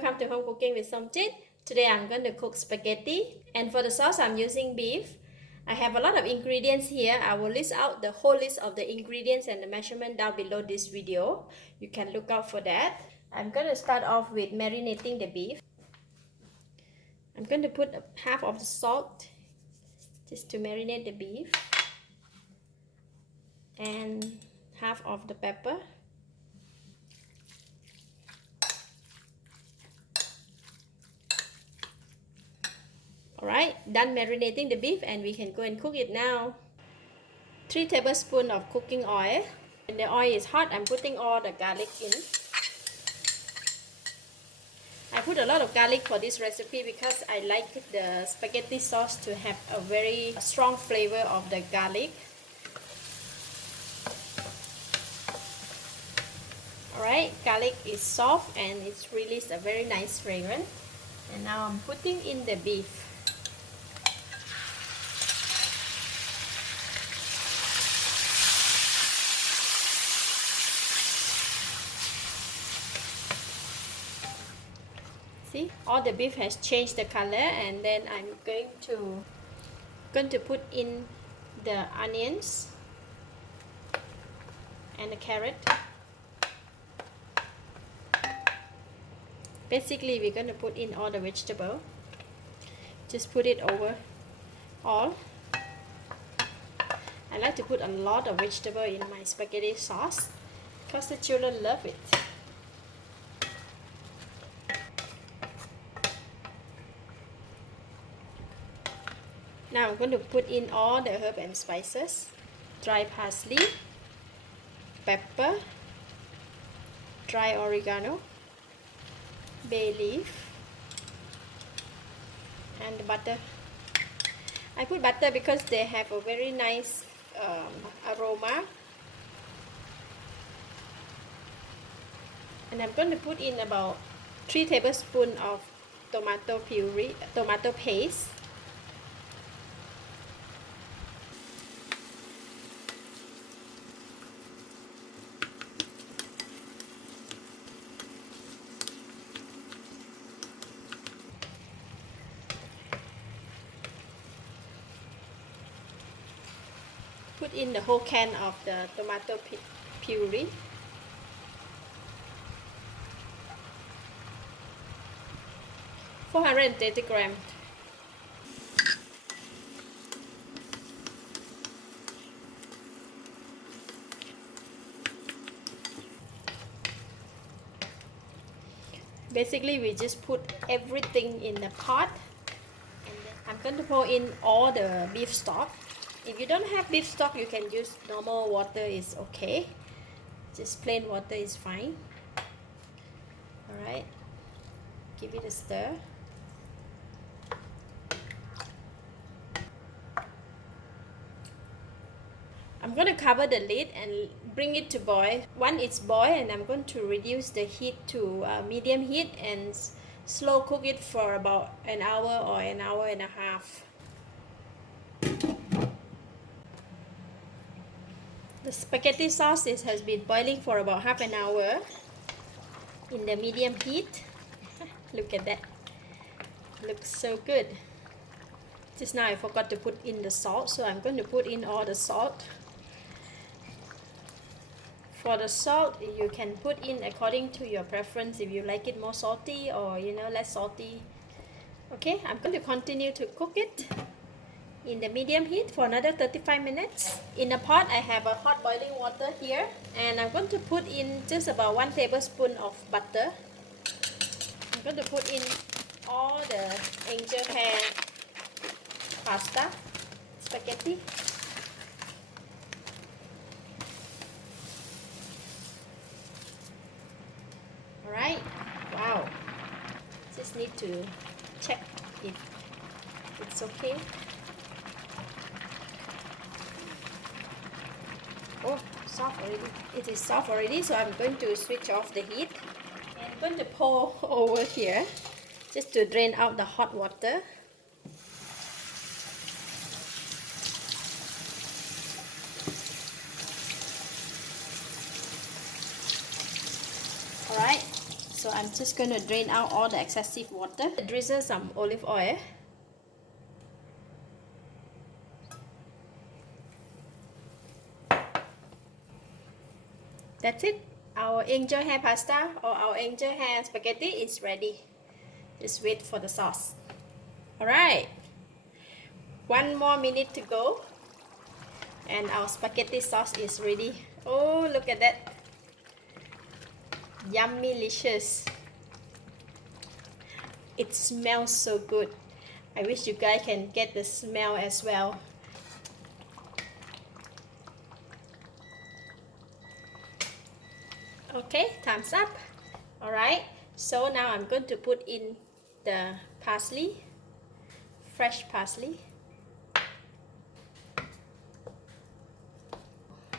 Welcome to Home Cooking with Somjit. Today I'm going to cook spaghetti, and for the sauce I'm using beef. I have a lot of ingredients here. I will list out the whole list of the ingredients and the measurement down below this video. You can look out for that. I'm going to start off with marinating the beef. I'm going to put half of the salt just to marinate the beef, and half of the pepper. Alright, done marinating the beef, and we can go and cook it now. 3 tablespoons of cooking oil. When the oil is hot, I'm putting all the garlic in. I put a lot of garlic for this recipe because I like the spaghetti sauce to have a very strong flavor of the garlic. Alright, garlic is soft and it's released a very nice fragrance. And now I'm putting in the beef. See, all the beef has changed the color, and then I'm going to put in the onions and the carrot. Basically, we're going to put in all the vegetable. Just put it over all. I like to put a lot of vegetable in my spaghetti sauce because the children love it. Now I'm going to put in all the herbs and spices. Dry parsley, pepper, dry oregano, bay leaf, and butter. I put butter because they have a very nice aroma. And I'm going to put in about 3 tablespoons of tomato puree, tomato paste. Put in the whole can of the tomato puree. $430 grams. Basically, we just put everything in the pot, and then I'm going to pour in all the beef stock. If you don't have beef stock, you can use normal water, is okay. Just plain water is fine. Alright, give it a stir. I'm going to cover the lid and bring it to boil. Once it's boiled, and I'm going to reduce the heat to medium heat and slow cook it for about an hour or an hour and a half. The spaghetti sauce has been boiling for about half an hour in the medium heat. Look at that. Looks so good. Just now I forgot to put in the salt, so I'm going to put in all the salt. For the salt, you can put in according to your preference, if you like it more salty or less salty. Okay, I'm going to continue to cook it in the medium heat for another 35 minutes. In a pot, I have a hot boiling water here, and I'm going to put in just about 1 tablespoon of butter. I'm going to put in all the angel hair pasta, spaghetti. Alright, wow. Just need to check if it's okay. Oh, soft already. It is soft already, so I'm going to switch off the heat. And I'm going to pour over here just to drain out the hot water. Alright, so I'm Just going to drain out all the excessive water. Drizzle some olive oil. That's it. Our angel hair pasta or our angel hair spaghetti is ready. Just wait for the sauce. Alright. 1 more minute to go. And our spaghetti sauce is ready. Oh, look at that. Yummy delicious. It smells so good. I wish you guys can get the smell as well. Okay, time's up. Alright, so now I'm going to put in the parsley, fresh parsley.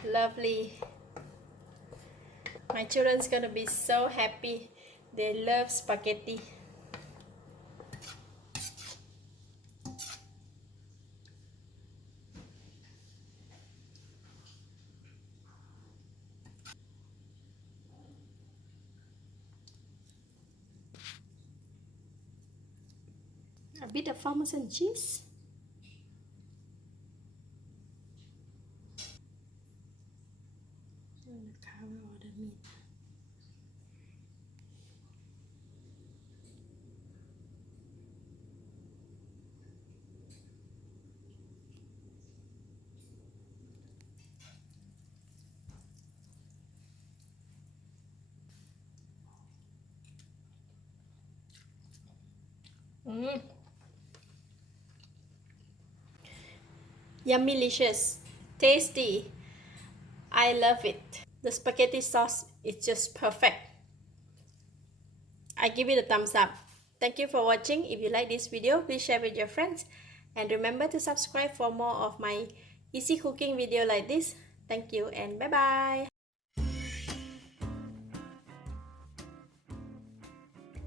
Lovely. My children's gonna be so happy. They love spaghetti. A bit of Parmesan cheese. And cover all the meat. Yummy delicious, tasty. I love it. The spaghetti sauce is just perfect. I give it a thumbs up. Thank you for watching. If you like this video, please share with your friends. And remember to subscribe for more of my easy cooking video like this. Thank you and bye bye.